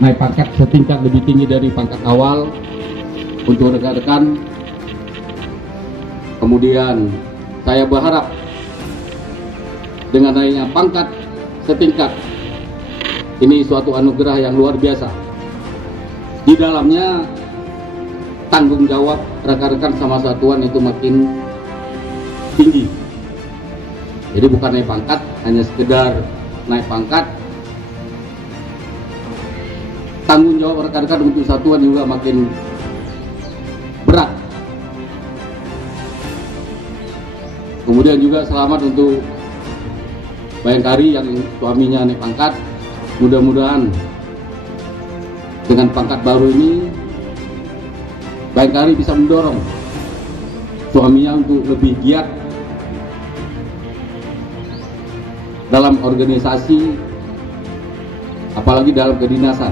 naik pangkat setingkat lebih tinggi dari pangkat awal untuk rekan-rekan. Kemudian saya berharap dengan naiknya pangkat setingkat ini suatu anugerah yang luar biasa. Di dalamnya tanggung jawab rekan-rekan sama satuan itu makin tinggi. Jadi bukan naik pangkat, hanya sekedar naik pangkat. Tanggung jawab rekan-rekan untuk satuan juga makin berat. Kemudian juga selamat untuk Bayangkari yang suaminya naik pangkat. Mudah-mudahan dengan pangkat baru ini Bayangkari bisa mendorong suaminya untuk lebih giat dalam organisasi, apalagi dalam kedinasan.